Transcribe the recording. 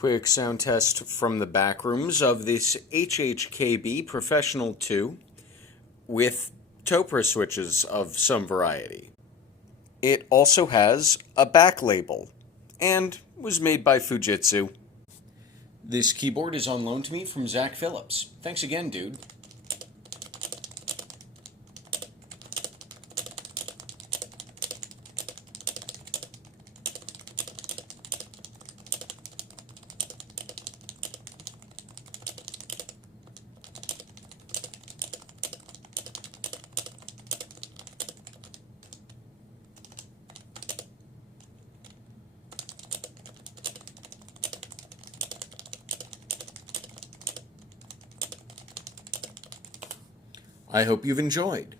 Quick sound test from the back rooms of this HHKB Professional 2 with Topra switches of some variety. It also has a back label and was made by Fujitsu. This keyboard is on loan to me from Zach Phillips. Thanks again, dude. I hope you've enjoyed.